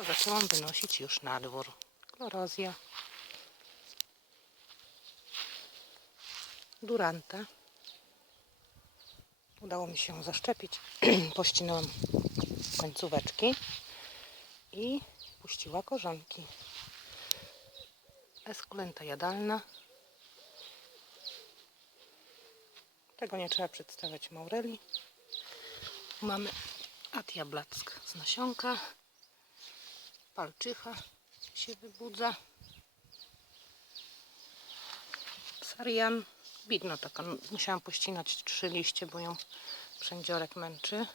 to zaczęłam wynosić już na dwór. Klorozja. Duranta. Udało mi się zaszczepić. Pościnałam końcóweczki i puściła korzonki. Eskulenta jadalna. Tego nie trzeba przedstawiać Maureli. Mamy Atia Black z nasionka. Palczycha się wybudza. Sarian. Bidno taka. Musiałam pościnać trzy liście, bo ją przędziorek męczy.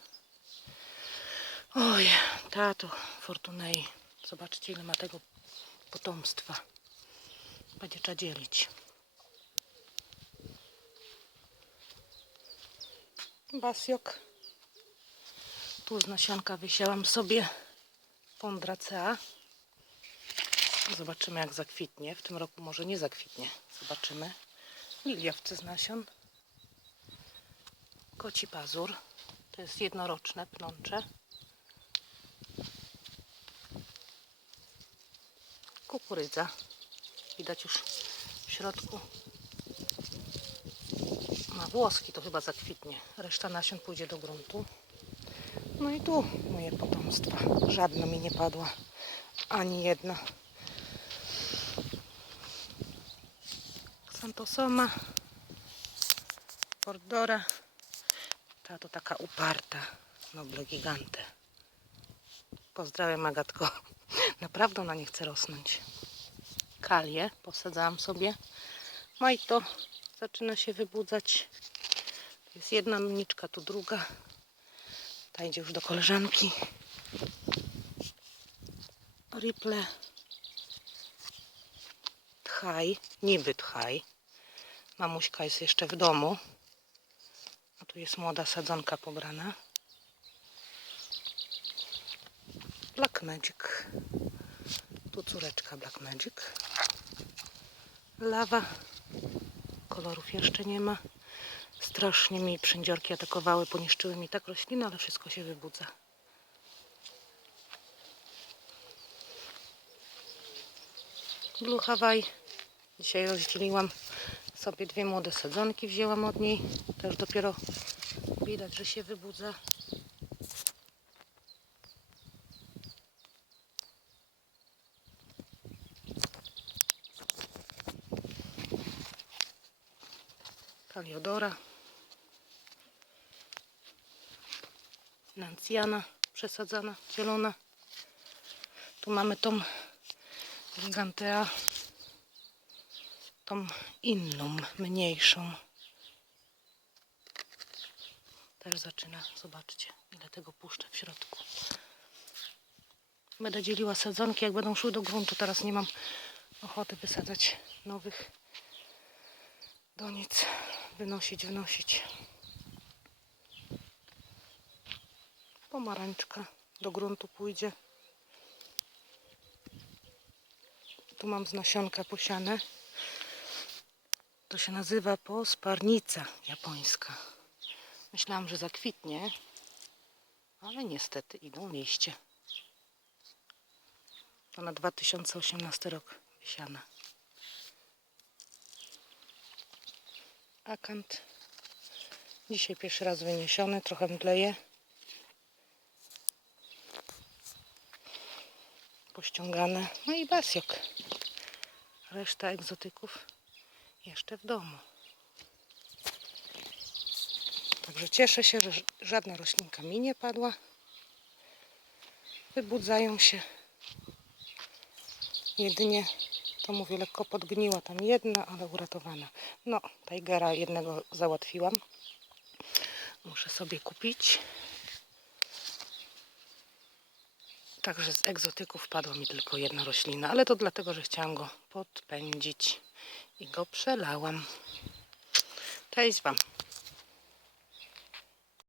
Oj, tato Fortunei. Zobaczcie ile ma tego potomstwa. Będzie trzeba dzielić. Basiok. Tu z nasionka wysiałam sobie Pondracea. Zobaczymy jak zakwitnie. W tym roku może nie zakwitnie. Zobaczymy. Liliowce z nasion. Koci pazur. To jest jednoroczne pnącze. Kukurydza. Widać już w środku. Ma włoski, to chyba zakwitnie. Reszta nasion pójdzie do gruntu. No i tu moje potomstwa. Żadna mi nie padła. Ani jedna. Santosoma. Bordora. Ta to taka uparta. Noble gigante. Pozdrawiam Agatko. Naprawdę ona nie chce rosnąć. Kalię posadzałam sobie. Majto zaczyna się wybudzać. Jest jedna nuniczka, tu druga. Ta idzie już do koleżanki. Ripple. Tchaj, niby tchaj. Mamuśka jest jeszcze w domu. A tu jest młoda sadzonka pobrana. Black Magic. Tu córeczka Black Magic. Lawa. Kolorów jeszcze nie ma. Strasznie mi przędziorki atakowały, poniszczyły mi tak rośliny, ale wszystko się wybudza. Blue Hawaii. Dzisiaj rozdzieliłam sobie dwie młode sadzonki, wzięłam od niej. Też dopiero widać, że się wybudza. Kaliodora. Nancjana przesadzana, zielona. Tu mamy tą gigantea, tą inną, mniejszą. Też zaczyna, zobaczcie, ile tego puszczę w środku. Będę dzieliła sadzonki, jak będą szły do gruntu. Teraz nie mam ochoty wysadzać nowych donic. Wynosić, wnosić. Pomarańczka do gruntu pójdzie. Tu mam z nasionka posiane. To się nazywa posparnica japońska. Myślałam, że zakwitnie, ale niestety idą liście. To na 2018 rok wysiana. Akant. Dzisiaj pierwszy raz wyniesiony, trochę mdleje. Pościągane. No i basiok. Reszta egzotyków jeszcze w domu. Także cieszę się, że żadna roślinka mi nie padła. Wybudzają się. Jedynie, to mówię, lekko podgniła tam jedna, ale uratowana. No, Tigera jednego załatwiłam. Muszę sobie kupić. Także z egzotyków padła mi tylko jedna roślina, ale to dlatego, że chciałam go podpędzić i go przelałam. Cześć Wam.